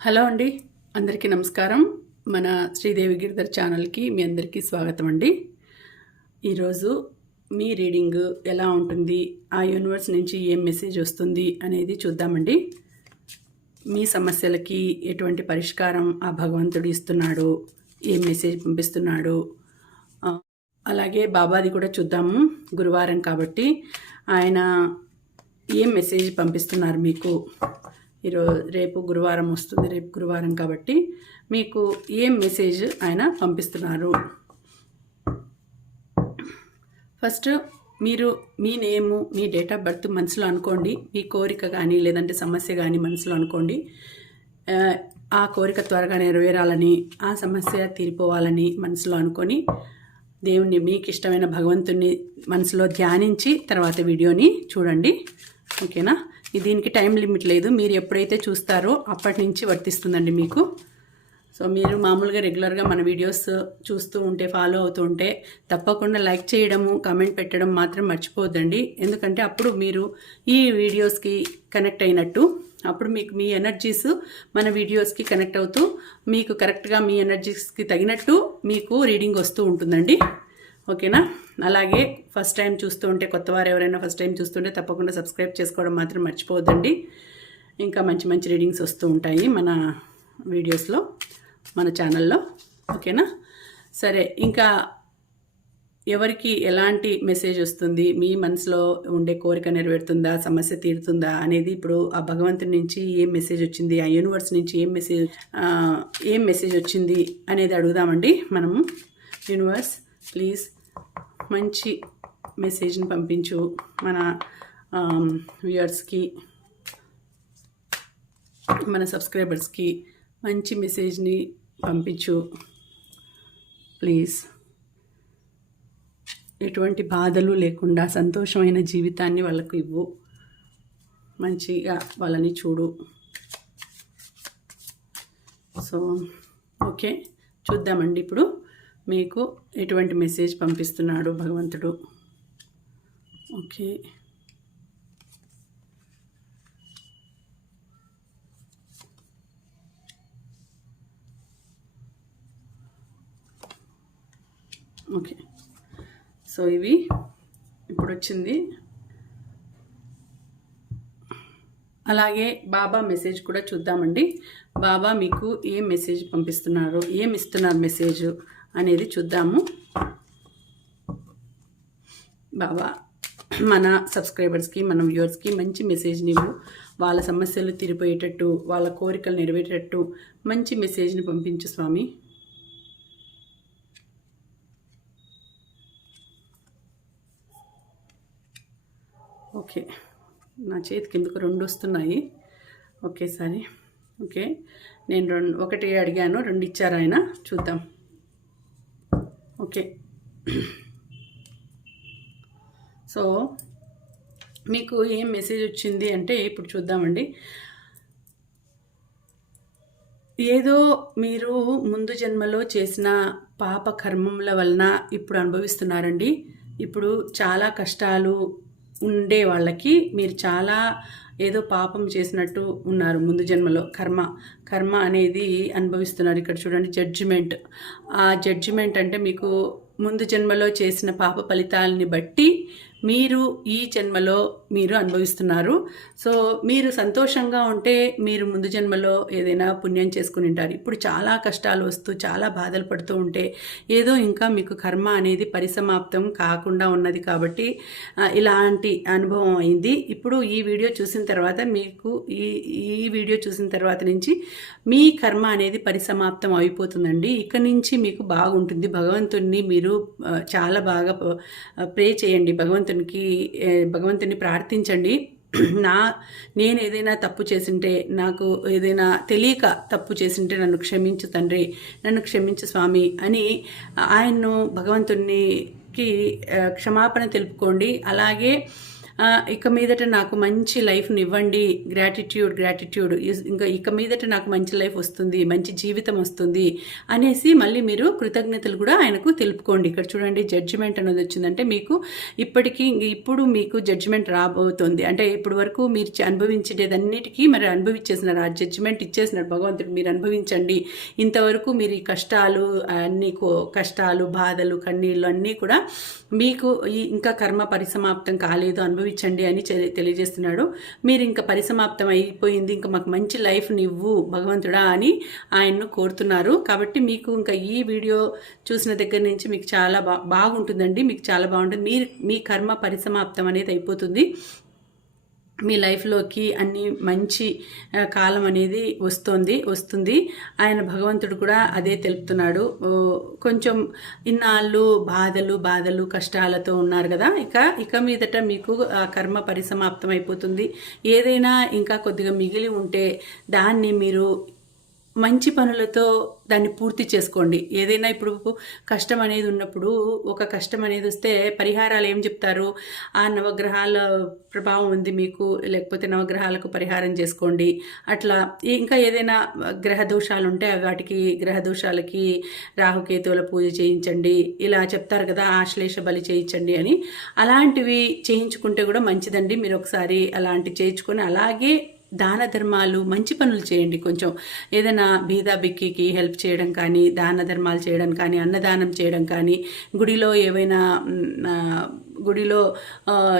Hello అండి. అందరికీ నమస్కారం. మన శ్రీదేవి గిరిధర్ ఛానల్కి మీ అందరికీ స్వాగతం అండి. ఈరోజు మీ రీడింగ్ ఎలా ఉంటుంది ఆ యూనివర్స్ నుంచి ఏం మెసేజ్ వస్తుంది అనేది చూద్దామండి. మీ సమస్యలకి ఎటువంటి పరిష్కారం ఆ భగవంతుడు ఇస్తున్నాడు ఏం మెసేజ్ పంపిస్తున్నాడు అలాగే బాబాది కూడా చూద్దాము గురువారం కాబట్టి. ఆయన ఏం మెసేజ్ పంపిస్తున్నారు మీకు? ఈరోజు రేపు గురువారం వస్తుంది రేపు గురువారం కాబట్టి మీకు ఏం మెసేజ్ ఆయన పంపిస్తున్నారు. ఫస్ట్ మీరు మీ నేము మీ డేట్ ఆఫ్ బర్త్ మనసులో అనుకోండి మీ కోరిక కానీ లేదంటే సమస్య కానీ మనసులో అనుకోండి ఆ, కోరిక త్వరగా నెరవేరాలని ఆ సమస్య తీరిపోవాలని మనసులో అనుకొని దేవుణ్ణి మీకు ఇష్టమైన భగవంతుణ్ణి మనసులో ధ్యానించి తర్వాత వీడియోని చూడండి. ఓకేనా? దీనికి టైం లిమిట్ లేదు. మీరు ఎప్పుడైతే చూస్తారో అప్పటి నుంచి వర్తిస్తుందండి మీకు. సో మీరు మామూలుగా రెగ్యులర్గా మన వీడియోస్ చూస్తూ ఉంటే ఫాలో అవుతూ ఉంటే తప్పకుండా లైక్ చేయడము కామెంట్ పెట్టడం మాత్రం మర్చిపోవద్దండి ఎందుకంటే అప్పుడు మీరు ఈ వీడియోస్కి కనెక్ట్ అయినట్టు అప్పుడు మీకు మీ ఎనర్జీస్ మన వీడియోస్కి కనెక్ట్ అవుతూ మీకు కరెక్ట్గా మీ ఎనర్జీస్కి తగినట్టు మీకు రీడింగ్ వస్తూ ఉంటుందండి. ఓకేనా? అలాగే ఫస్ట్ టైం చూస్తూ ఉంటే కొత్త వారు ఎవరైనా ఫస్ట్ టైం చూస్తుంటే తప్పకుండా సబ్స్క్రైబ్ చేసుకోవడం మాత్రం మర్చిపోవద్దండి. ఇంకా మంచి మంచి రీడింగ్స్ వస్తూ ఉంటాయి మన వీడియోస్లో మన ఛానల్లో. ఓకేనా? సరే ఇంకా ఎవరికి ఎలాంటి మెసేజ్ వస్తుంది మీ మనసులో ఉండే కోరిక నెరవేరుతుందా సమస్య తీరుతుందా అనేది ఇప్పుడు ఆ భగవంతుడి నుంచి ఏం మెసేజ్ వచ్చింది ఆ యూనివర్స్ నుంచి ఏం మెసేజ్ ఏం మెసేజ్ వచ్చింది అనేది అడుగుదామండి మనము. యూనివర్స్ ప్లీజ్ మంచి మెసేజ్ని పంపించు మన వ్యూయర్స్కి మన సబ్స్క్రైబర్స్కి మంచి మెసేజ్ని పంపించు. ప్లీజ్. ఎటువంటి బాధలు లేకుండా సంతోషమైన జీవితాన్ని వాళ్ళకు ఇవ్వు. మంచిగా వాళ్ళని చూడు. So okay. చూద్దామండి ఇప్పుడు. మీకు ఎటువంటి మెసేజ్ పంపిస్తున్నాడు భగవంతుడు? ఓకే. ఓకే. సో ఇవి ఇప్పుడు వచ్చింది అలాగే బాబా మెసేజ్ కూడా చూద్దామండి. బాబా మీకు ఏం మెసేజ్ పంపిస్తున్నారు ఏం ఇస్తున్నారు మెసేజ్? అనేది చూద్దాము. బాబా మన సబ్స్క్రైబర్స్కి మన వ్యూవర్స్కి మంచి మెసేజ్ నువ్వు వాళ్ళ సమస్యలు తీరిపోయేటట్టు వాళ్ళ కోరికలు నెరవేరేటట్టు మంచి మెసేజ్ని పంపించు స్వామి. ఓకే. నా చేతి కిందకు రెండు వస్తున్నాయి. ఒకేసారి ఓకే. నేను రెండు ఒకటి అడిగాను రెండు ఇచ్చారు ఆయన. చూద్దాం. ఓకే. సో మీకు ఏం మెసేజ్ వచ్చింది అంటే ఇప్పుడు చూద్దామండి. ఏదో మీరు ముందు జన్మలో చేసిన పాప కర్మముల వలన ఇప్పుడు అనుభవిస్తున్నారండి. ఇప్పుడు చాలా కష్టాలు ఉండే వాళ్ళకి మీరు చాలా ఏదో పాపం చేసినట్టు ఉన్నారు ముందు జన్మలో. కర్మ. కర్మ అనేది అనుభవిస్తున్నారు ఇక్కడ చూడండి జడ్జిమెంట్ ఆ జడ్జిమెంట్ అంటే మీకు ముందు జన్మలో చేసిన పాప ఫలితాలని బట్టి మీరు ఈ జన్మలో మీరు అనుభవిస్తున్నారు. సో మీరు సంతోషంగా ఉంటే మీరు ముందు జన్మలో ఏదైనా పుణ్యం చేసుకుని ఉంటారు. ఇప్పుడు చాలా కష్టాలు వస్తూ చాలా బాధలు పడుతూ ఉంటే ఏదో ఇంకా మీకు కర్మ అనేది పరిసమాప్తం కాకుండా ఉన్నది కాబట్టి ఇలాంటి అనుభవం అయింది. ఇప్పుడు ఈ వీడియో చూసిన తర్వాత మీకు ఈ ఈ వీడియో చూసిన తర్వాత నుంచి మీ కర్మ అనేది పరిసమాప్తం అయిపోతుందండి. ఇక నుంచి మీకు బాగుంటుంది. భగవంతుణ్ణి మీరు చాలా బాగా ప్రే చేయండి. భగవంతునికి భగవంతుని ప్రార్థించండి. నా నేను ఏదైనా తప్పు చేసింటే నాకు ఏదైనా తెలియక తప్పు చేసింటే నన్ను క్షమించు తండ్రి నన్ను క్షమించు స్వామి అని ఆయన్ను భగవంతునికి క్షమాపణ తెలుపుకోండి. అలాగే ఇక మీదట నాకు మంచి లైఫ్ని ఇవ్వండి. గ్రాటిట్యూడ్ గ్రాటిట్యూడ్ ఇంకా ఇక మీదట నాకు మంచి లైఫ్ వస్తుంది మంచి జీవితం వస్తుంది అనేసి మళ్ళీ మీరు కృతజ్ఞతలు కూడా ఆయనకు తెలుపుకోండి. ఇక్కడ చూడండి జడ్జిమెంట్ అనేది వచ్చిందంటే మీకు ఇప్పటికీ ఇప్పుడు మీకు జడ్జిమెంట్ రాబోతుంది. అంటే ఇప్పటి వరకు మీరు అనుభవించేదన్నిటికీ మరి అనుభవించేసినారు ఆ జడ్జిమెంట్ ఇచ్చేసినాడు భగవంతుడు. మీరు అనుభవించండి. ఇంతవరకు మీరు ఈ కష్టాలు అన్ని కో- కష్టాలు బాధలు కన్నీళ్ళు అన్నీ కూడా మీకు ఇంకా కర్మ పరిసమాప్తం కాలేదు అనుభవించండి అని తెలియజేస్తున్నాడు. మీరు ఇంకా పరిసమాప్తం అయిపోయింది ఇంకా మాకు మంచి లైఫ్ ఇవ్వు భగవంతుడా అని ఆయన్ను కోరుతున్నారు. కాబట్టి మీకు ఇంకా ఈ వీడియో చూసిన దగ్గర నుంచి మీకు చాలా బా బాగుంటుందండి. మీకు చాలా బాగుంటుంది. మీరు మీ కర్మ పరిసమాప్తం అనేది అయిపోతుంది. మీ లైఫ్లోకి అన్ని మంచి కాలం అనేది వస్తుంది వస్తుంది. ఆయన భగవంతుడు కూడా అదే తెలుపుతున్నాడు. కొంచెం ఇన్నాళ్ళు బాధలు బాధలు కష్టాలతో ఉన్నారు కదా. ఇక ఇక మీదట మీకు కర్మ పరిసమాప్తం అయిపోతుంది ఏదైనా ఇంకా కొద్దిగా మిగిలి ఉంటే దాన్ని మీరు మంచి పనులతో దాన్ని పూర్తి చేసుకోండి. ఏదైనా ఇప్పుడు కష్టం అనేది ఉన్నప్పుడు ఒక కష్టం అనేది వస్తే పరిహారాలు ఏం చెప్తారు? ఆ నవగ్రహాల ప్రభావం ఉంది మీకు లేకపోతే నవగ్రహాలకు పరిహారం చేసుకోండి. అట్లా ఇంకా ఏదైనా గ్రహ దోషాలు ఉంటే అవి వాటికి గ్రహ దోషాలకి రాహుకేతువుల పూజ చేయించండి. ఇలా చెప్తారు కదా ఆశ్లేష బలి చేయించండి అని. అలాంటివి చేయించుకుంటే కూడా మంచిదండి. మీరు ఒకసారి అలాంటి చేయించుకొని అలాగే దాన ధర్మాలు మంచి పనులు చేయండి కొంచెం. ఏదైనా బీదా బిక్కికి హెల్ప్ చేయడం కానీ దాన ధర్మాలు చేయడం కానీ అన్నదానం చేయడం కానీ గుడిలో ఏవైనా గుడిలో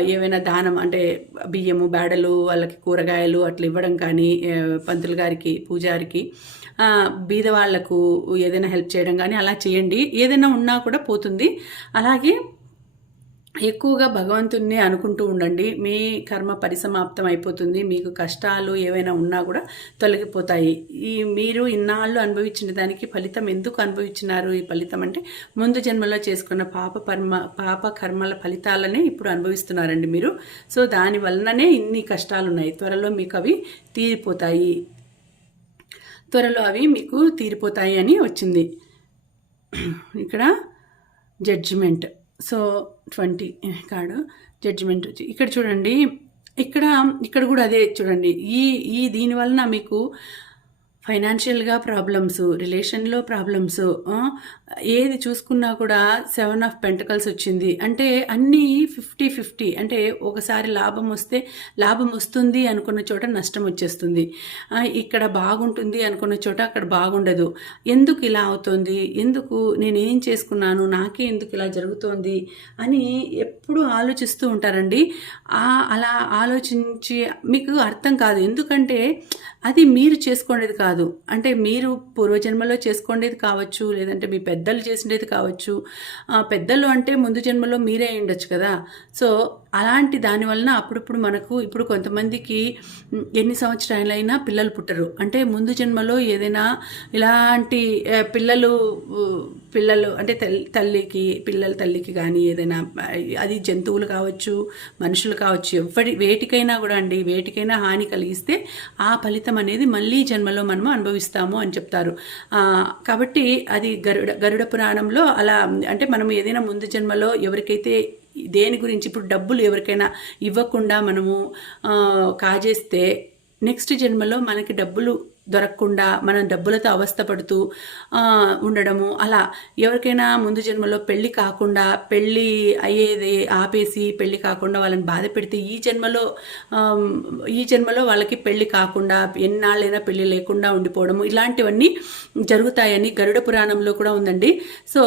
ఏవైనా దానం అంటే బియ్యము బేడలు వాళ్ళకి కూరగాయలు అట్లా ఇవ్వడం కానీ పంతులు గారికి పూజారికి బీద వాళ్ళకు ఏదైనా హెల్ప్ చేయడం కానీ అలా చేయండి. ఏదైనా ఉన్నా కూడా పోతుంది. అలాగే ఎక్కువగా భగవంతుణ్ణి అనుకుంటూ ఉండండి. మీ కర్మ పరిసమాప్తం అయిపోతుంది. మీకు కష్టాలు ఏవైనా ఉన్నా కూడా తొలగిపోతాయి. ఈ మీరు ఇన్నాళ్ళు అనుభవించిన దానికి ఫలితం ఎందుకు అనుభవించినారు? ఈ ఫలితం అంటే ముందు జన్మలో చేసుకున్న పాప పర్మ పాప కర్మల ఫలితాలనే ఇప్పుడు అనుభవిస్తున్నారండి మీరు. సో దాని వలననే ఇన్ని కష్టాలు ఉన్నాయి త్వరలో మీకు అవి తీరిపోతాయి. త్వరలో అవి మీకు తీరిపోతాయి అని వచ్చింది. ఇక్కడ judgement. So twenty card judgement వచ్చి. ఇక్కడ చూడండి ఇక్కడ ఇక్కడ కూడా అదే చూడండి. ఈ ఈ దీని వలన మీకు ఫైనాన్షియల్గా ప్రాబ్లమ్స్ రిలేషన్లో ప్రాబ్లమ్స్ ఏది చూసుకున్నా కూడా సెవెన్ ఆఫ్ పెంటకల్స్ వచ్చింది. అంటే అన్నీ ఫిఫ్టీ ఫిఫ్టీ. అంటే ఒకసారి లాభం వస్తే లాభం వస్తుంది అనుకున్న చోట నష్టం వచ్చేస్తుంది. ఇక్కడ బాగుంటుంది అనుకున్న చోట అక్కడ బాగుండదు. ఎందుకు ఇలా అవుతుంది? ఎందుకు నేనేం చేసుకున్నాను? నాకే ఎందుకు ఇలా జరుగుతోంది? అని ఎప్పుడూ ఆలోచిస్తూ ఉంటారండి. అలా ఆలోచించి మీకు అర్థం కాదు. ఎందుకంటే అది మీరు చేసుకునేది కాదు. అంటే మీరు పూర్వజన్మలో చేసుకునేది కావచ్చు లేదంటే మీ పెద్ద పెద్దలు చేసినది కావచ్చు. ఆ, పెద్దలు అంటే ముందు జన్మలో మీరే ఉండొచ్చు కదా. సో అలాంటి దాని వలన అప్పుడప్పుడు మనకు ఇప్పుడు కొంతమందికి ఎన్ని సంవత్సరాలైనా పిల్లలు పుట్టరు. అంటే ముందు జన్మలో ఏదైనా ఇలాంటి పిల్లలు పిల్లలు అంటే తల్లి తల్లికి పిల్లల తల్లికి కానీ ఏదైనా అది జంతువులు కావచ్చు మనుషులు కావచ్చు ఎవరి వేటికైనా కూడా అండి వేటికైనా హాని కలిగిస్తే ఆ ఫలితం అనేది మళ్ళీ జన్మలో మనము అనుభవిస్తాము అని చెప్తారు. కాబట్టి అది గరుడ గరుడ పురాణంలో అలా అంటే మనం ఏదైనా ముందు జన్మలో ఎవరికైతే దేని గురించి ఇప్పుడు డబ్బులు ఎవరికైనా ఇవ్వకుండా మనము కాజేస్తే నెక్స్ట్ జన్మలో మనకి డబ్బులు దొరకకుండా మనం డబ్బులతో అవస్థపడుతూ ఉండడము అలా ఎవరికైనా ముందు జన్మలో పెళ్ళి కాకుండా పెళ్ళి అయ్యేది ఆపేసి పెళ్ళి కాకుండా వాళ్ళని బాధ పెడితే ఈ జన్మలో ఈ జన్మలో వాళ్ళకి పెళ్ళి కాకుండా ఎన్నాళ్ళైనా పెళ్ళి లేకుండా ఉండిపోవడము ఇలాంటివన్నీ జరుగుతాయని గరుడ పురాణంలో కూడా ఉందండి. సో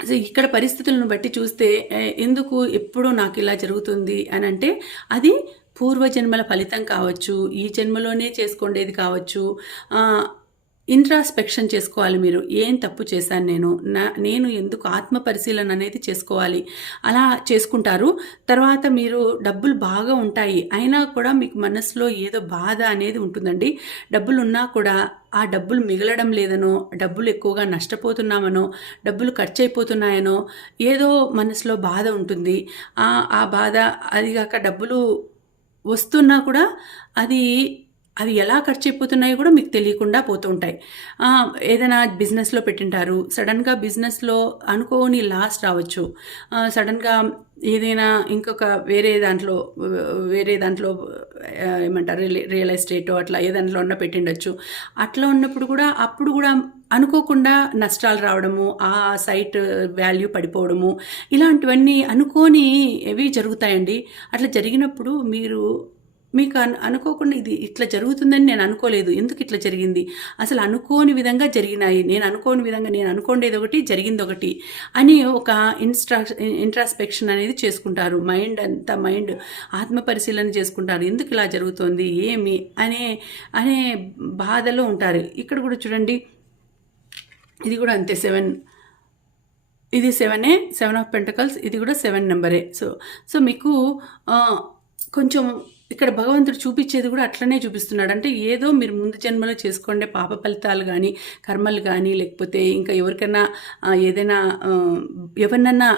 సో ఇక్కడ పరిస్థితులను బట్టి చూస్తే ఎందుకు ఎప్పుడూ నాకు ఇలా జరుగుతుంది అని అంటే అది పూర్వజన్మల ఫలితం కావచ్చు ఈ జన్మలోనే చేసుకునేది కావచ్చు ఇంట్రాస్పెక్షన్ చేసుకోవాలి మీరు. ఏం తప్పు చేశాను నేను? నా నేను ఎందుకు ఆత్మ పరిశీలన అనేది చేసుకోవాలి? అలా చేసుకుంటారు. తర్వాత మీరు డబ్బులు బాగా ఉంటాయి. అయినా కూడా మీకు మనసులో ఏదో బాధ అనేది ఉంటుందండి. డబ్బులు ఉన్నా కూడా ఆ డబ్బులు మిగలడం లేదనో డబ్బులు ఎక్కువగా నష్టపోతున్నామనో డబ్బులు ఖర్చు అయిపోతున్నాయనో ఏదో మనసులో బాధ ఉంటుంది. ఆ ఆ బాధ అది కాక డబ్బులు వస్తున్నా కూడా అది అవి ఎలా ఖర్చు అయిపోతున్నాయో కూడా మీకు తెలియకుండా పోతూ ఉంటాయి. ఏదైనా బిజినెస్లో పెట్టింటారు సడన్గా బిజినెస్లో అనుకోని లాస్ రావచ్చు. సడన్గా ఏదైనా ఇంకొక వేరే దాంట్లో వేరే దాంట్లో ఏమంటారు రియల్ రియల్ ఎస్టేట్ అట్లా ఏ దాంట్లో ఉన్న పెట్టిండొచ్చు. అట్లా ఉన్నప్పుడు కూడా అప్పుడు కూడా అనుకోకుండా నష్టాలు రావడము ఆ సైట్ వాల్యూ పడిపోవడము ఇలాంటివన్నీ అనుకోని ఇవి జరుగుతాయండి. అట్లా జరిగినప్పుడు మీరు మీకు అను అనుకోకుండా ఇది ఇట్లా జరుగుతుందని నేను అనుకోలేదు. ఎందుకు ఇట్లా జరిగింది? అసలు అనుకోని విధంగా జరిగినాయి. నేను అనుకోని విధంగా నేను అనుకోండేది ఒకటి జరిగింది ఒకటి అని ఒక ఇన్స్ట్రా ఇంట్రాస్పెక్షన్ అనేది చేసుకుంటారు. మైండ్ అంతా మైండ్ ఆత్మ పరిశీలన చేసుకుంటారు. ఎందుకు ఇలా జరుగుతోంది? ఏమి? అనే అనే బాధలో ఉంటారు. ఇక్కడ కూడా చూడండి. ఇది కూడా అంతే. సెవెన్ ఇది సెవెనే సెవెన్ ఆఫ్ పెంటకల్స్ ఇది కూడా సెవెన్ నెంబరే. సో సో మీకు కొంచెం ఇక్కడ భగవంతుడు చూపించేది కూడా అట్లనే చూపిస్తున్నాడు. అంటే ఏదో మీరు ముందు జన్మలో చేసుకోండే పాప ఫలితాలు కానీ కర్మలు కానీ లేకపోతే ఇంకా ఎవరికైనా ఏదైనా ఎవరినన్నా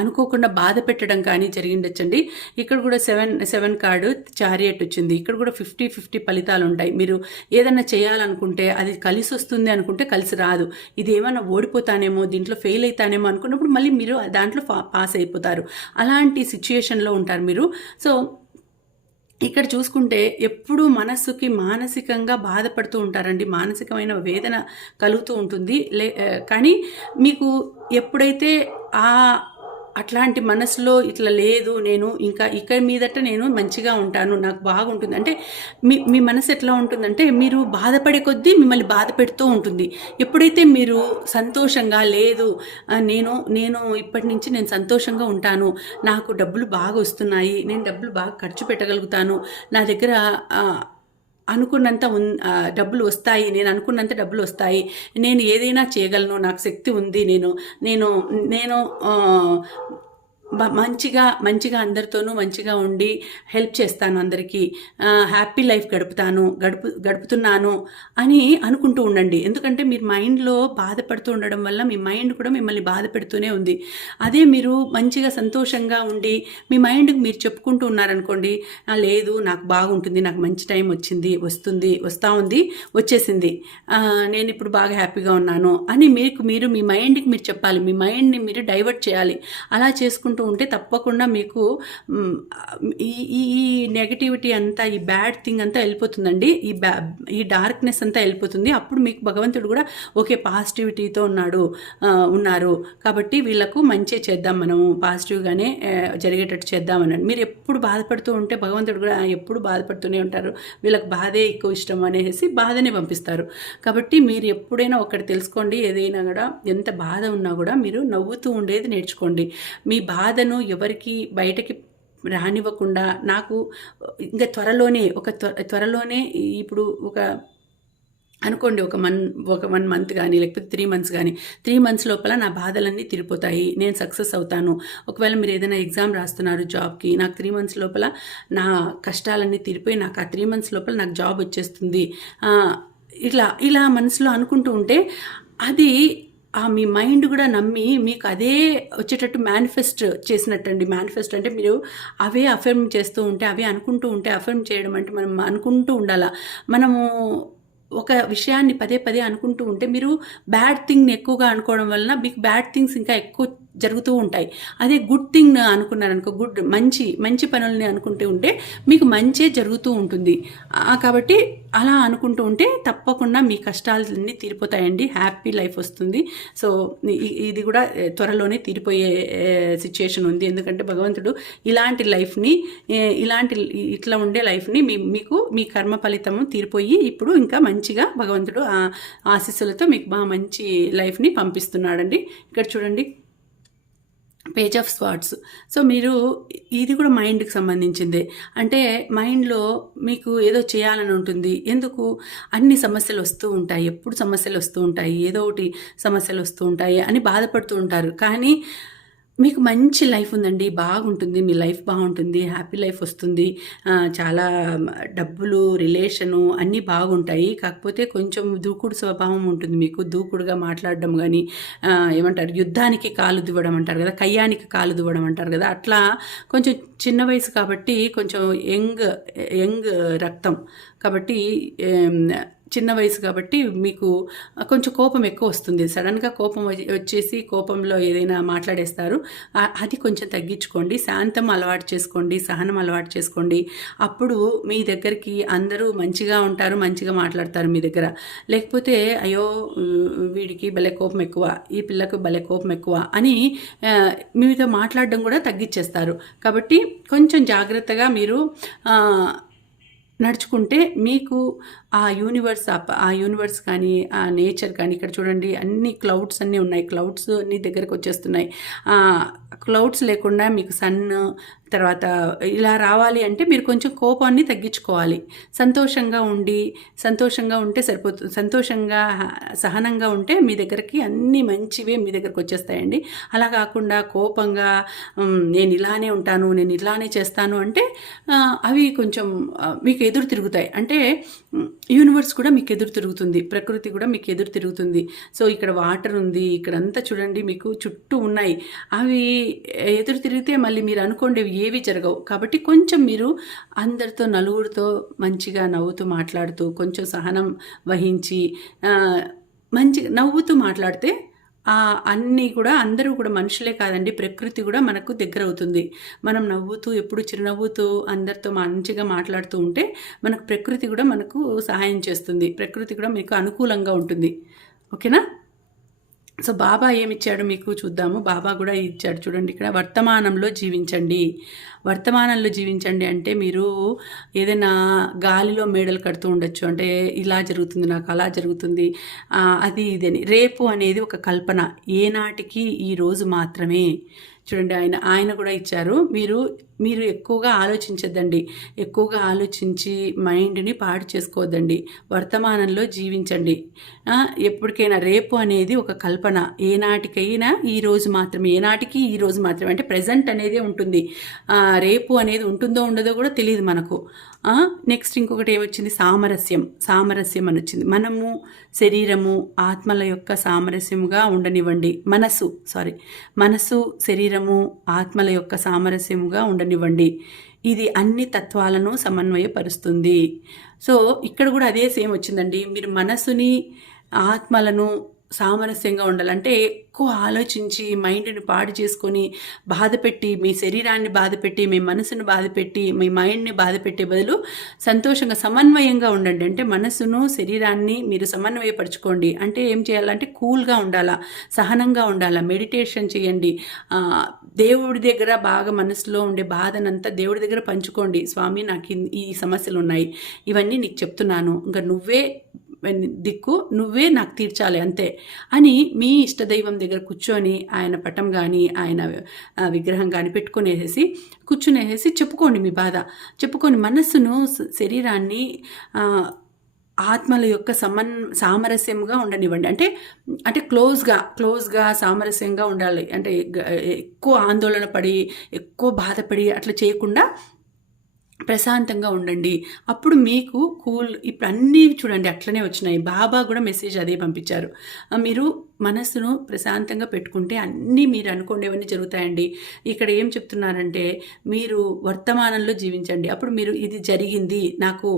అనుకోకుండా బాధ పెట్టడం కానీ జరిగిండొచ్చండి. ఇక్కడ కూడా సెవెన్ సెవెన్ కార్డు చారియట్ వచ్చింది. ఇక్కడ కూడా ఫిఫ్టీ ఫిఫ్టీ ఫలితాలు ఉంటాయి. మీరు ఏదైనా చేయాలనుకుంటే అది కలిసి వస్తుంది అనుకుంటే కలిసి రాదు. ఇది ఏమైనా ఓడిపోతానేమో దీంట్లో ఫెయిల్ అవుతానేమో అనుకున్నప్పుడు మళ్ళీ మీరు దాంట్లో పాస్ అయిపోతారు. అలాంటి సిచ్యుయేషన్లో ఉంటారు మీరు. సో ఇక్కడ చూసుకుంటే ఎప్పుడూ మనస్సుకి మానసికంగా బాధపడుతూ ఉంటారండి. మానసికమైన వేదన కలుగుతూ ఉంటుంది. లే కానీ మీకు ఎప్పుడైతే ఆ అట్లాంటి మనసులో ఇట్లా లేదు నేను ఇంకా ఇక్కడ మీదట నేను మంచిగా ఉంటాను నాకు బాగుంటుంది. అంటే మీ మీ మనసు ఎట్లా ఉంటుందంటే మీరు బాధపడే కొద్దీ మిమ్మల్ని బాధ పెడుతూ ఉంటుంది. ఎప్పుడైతే మీరు సంతోషంగా లేదు నేను నేను ఇప్పటి నుంచి నేను సంతోషంగా ఉంటాను నాకు డబ్బులు బాగా వస్తున్నాయి నేను డబ్బులు బాగా ఖర్చు పెట్టగలుగుతాను నా దగ్గర అనుకున్నంత ఉన్ డబ్బులు వస్తాయి నేను అనుకున్నంత డబ్బులు వస్తాయి నేను ఏదైనా చేయగలను నాకు శక్తి ఉంది నేను నేను నేను మంచిగా మంచిగా అందరితోనూ మంచిగా ఉండి హెల్ప్ చేస్తాను అందరికీ. హ్యాపీ లైఫ్ గడుపుతాను గడుపు గడుపుతున్నాను అని అనుకుంటూ ఉండండి. ఎందుకంటే మీరు మైండ్లో బాధపడుతూ ఉండడం వల్ల మీ మైండ్ కూడా మిమ్మల్ని బాధ పెడుతూనే ఉంది. అదే మీరు మంచిగా సంతోషంగా ఉండి మీ మైండ్కి మీరు చెప్పుకుంటూ ఉన్నారనుకోండి లేదు నాకు బాగుంటుంది నాకు మంచి టైం వచ్చింది వస్తుంది వస్తూ ఉంది వచ్చేసింది. నేను ఇప్పుడు బాగా హ్యాపీగా ఉన్నాను అని మీకు మీరు మీ మైండ్కి మీరు చెప్పాలి. మీ మైండ్ని మీరు డైవర్ట్ చేయాలి. అలా చేసుకుంటూ ఉంటే తప్పకుండా మీకు ఈ ఈ ఈ నెగటివిటీ అంతా ఈ బ్యాడ్ థింగ్ అంతా వెళ్ళిపోతుందండి. ఈ బ్యా ఈ డార్క్నెస్ అంతా వెళ్ళిపోతుంది. అప్పుడు మీకు భగవంతుడు కూడా ఓకే పాజిటివిటీతో ఉన్నాడు ఉన్నారు. కాబట్టి వీళ్ళకు మంచి చేద్దాం మనము పాజిటివ్గానే జరిగేటట్టు చేద్దాం అన్నాడు మీరు ఎప్పుడు బాధపడుతూ ఉంటే భగవంతుడు కూడా ఎప్పుడు బాధపడుతూనే ఉంటారు. వీళ్ళకి బాధే ఎక్కువ ఇష్టం అనేసి బాధనే పంపిస్తారు. కాబట్టి మీరు ఎప్పుడైనా ఒకటి తెలుసుకోండి. ఏదైనా కూడా ఎంత బాధ ఉన్నా కూడా మీరు నవ్వుతూ ఉండేది నేర్చుకోండి. మీ బాధ బాధను ఎవరికి బయటకి రానివ్వకుండా నాకు ఇంకా త్వరలోనే ఒక త్వరలోనే ఇప్పుడు ఒక అనుకోండి ఒక మన్ ఒక వన్ మంత్ కానీ లేకపోతే త్రీ మంత్స్ కానీ త్రీ మంత్స్ లోపల నా బాధలన్నీ తీరిపోతాయి. నేను సక్సెస్ అవుతాను. ఒకవేళ మీరు ఏదైనా ఎగ్జామ్ రాస్తున్నారు జాబ్కి నాకు త్రీ మంత్స్ లోపల నా కష్టాలన్నీ తీరిపోయి నాకు ఆ త్రీ మంత్స్ లోపల నాకు జాబ్ వచ్చేస్తుంది. ఇట్లా ఇలా మనసులో అనుకుంటూ ఉంటే అది మీ మైండ్ కూడా నమ్మి మీకు అదే వచ్చేటట్టు మేనిఫెస్ట్ చేసినట్టండి. మేనిఫెస్ట్ అంటే మీరు అవే అఫర్మ్ చేస్తూ ఉంటే అవే అనుకుంటూ ఉంటే అఫర్మ్ చేయడం అంటే మనం అనుకుంటూ ఉండాలా. మనము ఒక విషయాన్ని పదే పదే అనుకుంటూ ఉంటే మీరు బ్యాడ్ థింగ్ని ఎక్కువగా అనుకోవడం వలన మీకు బ్యాడ్ థింగ్స్ ఇంకా ఎక్కువ జరుగుతూ ఉంటాయి. అదే గుడ్ థింగ్ అనుకున్నారనుకో గుడ్ మంచి మంచి పనులని అనుకుంటూ ఉంటే మీకు మంచే జరుగుతూ ఉంటుంది. కాబట్టి అలా అనుకుంటూ ఉంటే తప్పకుండా మీ కష్టాలన్నీ తీరిపోతాయండి. హ్యాపీ లైఫ్ వస్తుంది. సో ఇది కూడా త్వరలోనే తీరిపోయే సిచ్యుయేషన్ ఉంది. ఎందుకంటే భగవంతుడు ఇలాంటి లైఫ్ని ఇలాంటి ఇట్లా ఉండే లైఫ్ని మీ మీకు మీ కర్మ ఫలితము తీరిపోయి ఇప్పుడు ఇంకా మంచిగా భగవంతుడు ఆశీస్సులతో మీకు బాగా మంచి లైఫ్ని పంపిస్తున్నాడండి. ఇక్కడ చూడండి. పేజ్ ఆఫ్ స్వాట్స్ సో మీరు ఇది కూడా మైండ్కి సంబంధించిందే. అంటే మైండ్లో మీకు ఏదో చేయాలని ఉంటుంది. ఎందుకు? అన్ని సమస్యలు వస్తూ ఉంటాయి. ఎప్పుడు సమస్యలు వస్తూ ఉంటాయి. ఏదో ఒకటి సమస్యలు వస్తూ ఉంటాయి అని బాధపడుతూ ఉంటారు. కానీ మీకు మంచి లైఫ్ ఉందండి బాగుంటుంది మీ లైఫ్ బాగుంటుంది హ్యాపీ లైఫ్ వస్తుంది. చాలా డబ్బులు రిలేషను అన్నీ బాగుంటాయి. కాకపోతే కొంచెం దూకుడు స్వభావం ఉంటుంది మీకు. దూకుడుగా మాట్లాడడం కానీ ఏమంటారు యుద్ధానికి కాలు దువ్వడం అంటారు కదా కయ్యానికి కాలు దువ్వడం అంటారు కదా అట్లా కొంచెం చిన్న వయసు కాబట్టి కొంచెం యంగ్ యంగ్ రక్తం. కాబట్టి చిన్న వయసు కాబట్టి మీకు కొంచెం కోపం ఎక్కువ వస్తుంది. సడన్గా కోపం వచ్చి- వచ్చేసి కోపంలో ఏదైనా మాట్లాడేస్తారు. అది కొంచెం తగ్గించుకోండి. శాంతం అలవాటు చేసుకోండి. సహనం అలవాటు చేసుకోండి. అప్పుడు మీ దగ్గరికి అందరూ మంచిగా ఉంటారు మంచిగా మాట్లాడతారు మీ దగ్గర. లేకపోతే అయ్యో వీడికి భలే కోపం ఎక్కువ ఈ పిల్లకు భలే కోపం ఎక్కువ అని మీతో మాట్లాడడం కూడా తగ్గించేస్తారు. కాబట్టి కొంచెం జాగ్రత్తగా మీరు నడుచుకుంటే మీకు ఆ యూనివర్స్ ఆ- యూనివర్స్ కానీ ఆ నేచర్ కానీ ఇక్కడ చూడండి అన్ని క్లౌడ్స్ అన్నీ ఉన్నాయి. క్లౌడ్స్ నీ దగ్గరకు వచ్చేస్తున్నాయి. క్లౌడ్స్ లేకుండా మీకు సన్ తర్వాత ఇలా రావాలి అంటే మీరు కొంచెం కోపాన్ని తగ్గించుకోవాలి. సంతోషంగా ఉండి సంతోషంగా ఉంటే సరిపోతుంది సంతోషంగా సహనంగా ఉంటే మీ దగ్గరికి అన్నీ మంచివే మీ దగ్గరకు వచ్చేస్తాయండి. అలా కాకుండా కోపంగా నేను ఇలానే ఉంటాను నేను ఇలానే చేస్తాను అంటే అవి కొంచెం మీకు ఎదురు తిరుగుతాయి. అంటే యూనివర్స్ కూడా మీకు ఎదురు తిరుగుతుంది. ప్రకృతి కూడా మీకు ఎదురు తిరుగుతుంది. సో ఇక్కడ వాటర్ ఉంది ఇక్కడంతా చూడండి మీకు చుట్టూ ఉన్నాయి. అవి ఎదురు తిరిగితే మళ్ళీ మీరు అనుకోండి ఏవి జరగవు. కాబట్టి కొంచెం మీరు అందరితో నలుగురితో మంచిగా నవ్వుతూ మాట్లాడుతూ కొంచెం సహనం వహించి మంచిగా నవ్వుతూ మాట్లాడితే అన్నీ కూడా అందరూ కూడా మనుషులే కాదండి ప్రకృతి కూడా మనకు దగ్గర అవుతుంది. మనం నవ్వుతూ ఎప్పుడు చిరునవ్వుతూ అందరితో మంచిగా మాట్లాడుతూ ఉంటే మనకు ప్రకృతి కూడా మనకు సహాయం చేస్తుంది. ప్రకృతి కూడా మీకు అనుకూలంగా ఉంటుంది. ఓకేనా? సో బాబా ఏమిచ్చాడు మీకు చూద్దాము. బాబా కూడా ఇచ్చాడు చూడండి ఇక్కడ వర్తమానంలో జీవించండి. వర్తమానంలో జీవించండి అంటే మీరు ఏదైనా గాలిలో మేడలు కడుతూ ఉండొచ్చు. అంటే ఇలా జరుగుతుంది నాకు అలా జరుగుతుంది అది ఇదని రేపు అనేది ఒక కల్పన. ఏనాటికి ఈ రోజు మాత్రమే. చూడండి ఆయన ఆయన కూడా ఇచ్చారు. మీరు మీరు ఎక్కువగా ఆలోచించద్దండి. ఎక్కువగా ఆలోచించి మైండ్ని పాడు చేసుకోవద్దండి. వర్తమానంలో జీవించండి. ఎప్పటికైనా రేపు అనేది ఒక కల్పన. ఏనాటికైనా ఈ రోజు మాత్రమే. ఏనాటికి ఈ రోజు మాత్రమే. అంటే ప్రజెంట్ అనేది ఉంటుంది. రేపు అనేది ఉంటుందో ఉండదో కూడా తెలియదు మనకు. నెక్స్ట్ ఇంకొకటి ఏమొచ్చింది? సామరస్యం. సామరస్యం అని వచ్చింది. మనము శరీరము ఆత్మల యొక్క సామరస్యముగా ఉండనివ్వండి. మనసు సారీ మనసు శరీరము ఆత్మల యొక్క సామరస్యముగా ఉండనివ్వండి. ఇది అన్ని తత్వాలను సమన్వయపరుస్తుంది. సో ఇక్కడ కూడా అదే సేమ్ వచ్చిందండి. మీరు మనసుని ఆత్మలను సామరస్యంగా ఉండాలంటే ఎక్కువ ఆలోచించి మైండ్ని పాడు చేసుకొని బాధపెట్టి మీ శరీరాన్ని బాధపెట్టి మీ మనసును బాధపెట్టి మీ మైండ్ని బాధపెట్టే బదులు సంతోషంగా సమన్వయంగా ఉండండి. అంటే మనసును శరీరాన్ని మీరు సమన్వయపరచుకోండి. అంటే ఏం చేయాలంటే కూల్గా ఉండాలా సహనంగా ఉండాలా మెడిటేషన్ చేయండి. దేవుడి దగ్గర బాగా మనసులో ఉండే బాధనంతా దేవుడి దగ్గర పంచుకోండి. స్వామి నాకు ఈ సమస్యలు ఉన్నాయి ఇవన్నీ నీకు చెప్తున్నాను. ఇంకా నువ్వే దిక్కు నువ్వే నాకు తీర్చాలి అంతే. అని మీ ఇష్టదైవం దగ్గర కూర్చొని ఆయన పటం కానీ ఆయన విగ్రహం కానీ పెట్టుకునేసేసి కూర్చునేసేసి చెప్పుకోండి మీ బాధ. చెప్పుకొని మనస్సును శరీరాన్ని ఆత్మల యొక్క సమన్ సామరస్యంగా ఉండనివ్వండి. అంటే అంటే క్లోజ్గా క్లోజ్గా సామరస్యంగా ఉండాలి. అంటే ఎక్కువ ఆందోళన పడి ఎక్కువ బాధపడి అట్లా చేయకుండా ప్రశాంతంగా ఉండండి. అప్పుడు మీకు కూల్ ఇప్పుడు అన్నీ చూడండి అట్లనే వచ్చినాయి. బాబా కూడా మెసేజ్ అదే పంపించారు. మీరు మనస్సును ప్రశాంతంగా పెట్టుకుంటే అన్నీ మీరు అనుకునేవన్నీ జరుగుతాయండి. ఇక్కడ ఏం చెప్తున్నారంటే మీరు వర్తమానంలో జీవించండి. అప్పుడు మీరు ఇది జరిగింది నాకు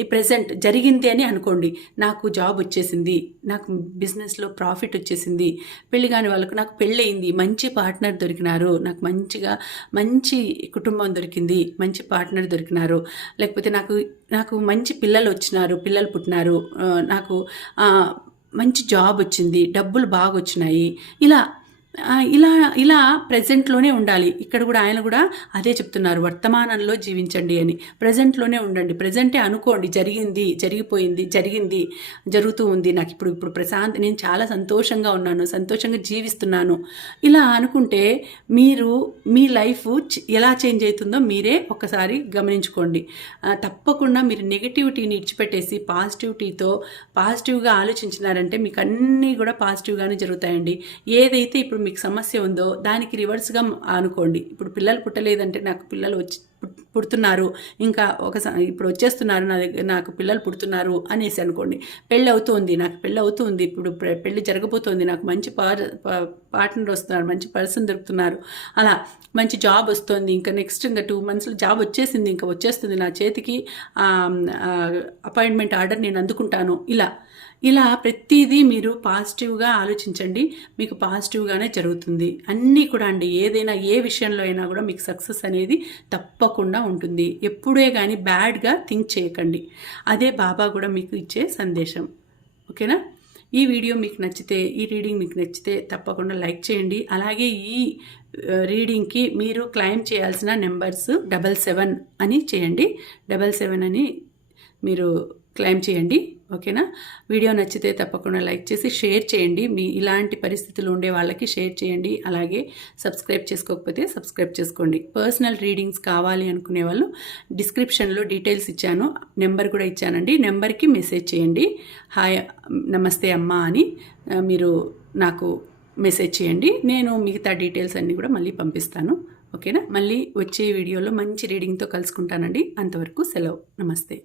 ఈ ప్రజెంట్ జరిగింది అని అనుకోండి. నాకు జాబ్ వచ్చేసింది నాకు బిజినెస్లో ప్రాఫిట్ వచ్చేసింది పెళ్ళి కాని వాళ్ళకు నాకు పెళ్ళయింది మంచి పార్ట్నర్ దొరికినారు నాకు మంచిగా మంచి కుటుంబం దొరికింది మంచి పార్ట్నర్ దొరికినారు. లేకపోతే నాకు నాకు మంచి పిల్లలు వచ్చినారు పిల్లలు పుట్టినారు నాకు మంచి జాబ్ వచ్చింది డబ్బులు బాగా వచ్చినాయి ఇలా ఇలా ఇలా ప్రజెంట్లోనే ఉండాలి. ఇక్కడ కూడా ఆయన కూడా అదే చెప్తున్నారు వర్తమానంలో జీవించండి అని. ప్రజెంట్లోనే ఉండండి. ప్రజెంటే అనుకోండి జరిగింది జరిగిపోయింది జరిగింది జరుగుతూ ఉంది నాకు ఇప్పుడు ఇప్పుడు ప్రశాంత్ నేను చాలా సంతోషంగా ఉన్నాను సంతోషంగా జీవిస్తున్నాను ఇలా అనుకుంటే మీరు మీ లైఫ్ ఎలా చేంజ్ అవుతుందో మీరే ఒకసారి గమనించుకోండి. తప్పకుండా మీరు నెగిటివిటీని ఇడిచిపెట్టేసి పాజిటివిటీతో పాజిటివ్గా ఆలోచించినారంటే మీకు అన్నీ కూడా పాజిటివ్గానే జరుగుతాయండి. ఏదైతే ఇప్పుడు మీకు సమస్య ఉందో దానికి రివర్స్గా అనుకోండి. ఇప్పుడు పిల్లలు పుట్టలేదంటే నాకు పిల్లలు వచ్చి పుడుతున్నారు. ఇంకా ఒక ఇప్పుడు వచ్చేస్తున్నారు నా దగ్గర నాకు పిల్లలు పుడుతున్నారు అనేసి అనుకోండి. పెళ్ళి అవుతుంది నాకు పెళ్ళి అవుతుంది. ఇప్పుడు పెళ్ళి జరగబోతోంది నాకు మంచి పార్ పా- పార్ట్నర్ వస్తున్నారు మంచి పర్సన్ దొరుకుతున్నారు. అలా మంచి జాబ్ వస్తుంది ఇంకా నెక్స్ట్ ఇంకా టూ మంత్స్లో జాబ్ వచ్చేసింది ఇంకా వచ్చేస్తుంది నా చేతికి అపాయింట్మెంట్ ఆర్డర్ నేను అందుకుంటాను. ఇలా ఇలా ప్రతిదీ మీరు పాజిటివ్గా ఆలోచించండి. మీకు పాజిటివ్గానే జరుగుతుంది. అన్నీ కూడా అండి ఏదైనా ఏ విషయంలో అయినా కూడా మీకు సక్సెస్ అనేది తప్పకుండా ఉంటుంది. ఎప్పుడే కానీ బ్యాడ్గా థింక్ చేయకండి. అదే బాబా కూడా మీకు ఇచ్చే సందేశం. ఓకేనా? ఈ వీడియో మీకు నచ్చితే ఈ రీడింగ్ మీకు నచ్చితే తప్పకుండా లైక్ చేయండి. అలాగే ఈ రీడింగ్కి మీరు క్లైమ్ చేయాల్సిన నెంబర్స్ డబల్ సెవెన్ అని చేయండి. డబల్ సెవెన్ అని మీరు క్లైమ్ చేయండి. ఓకేనా? వీడియో నచ్చితే తప్పకుండా లైక్ చేసి షేర్ చేయండి. మీ ఇలాంటి పరిస్థితులు ఉండే వాళ్ళకి షేర్ చేయండి. అలాగే సబ్స్క్రైబ్ చేసుకోకపోతే సబ్స్క్రైబ్ చేసుకోండి. పర్సనల్ రీడింగ్స్ కావాలి అనుకునే వాళ్ళు డిస్క్రిప్షన్లో డీటెయిల్స్ ఇచ్చాను. నెంబర్ కూడా ఇచ్చానండి. నెంబర్కి మెసేజ్ చేయండి. హాయ్ నమస్తే అమ్మ అని మీరు నాకు మెసేజ్ చేయండి. నేను మిగతా డీటెయిల్స్ అన్నీ కూడా మళ్ళీ పంపిస్తాను. ఓకేనా? మళ్ళీ వచ్చే వీడియోలో మంచి రీడింగ్తో కలుసుకుంటానండి. అంతవరకు సెలవు. నమస్తే.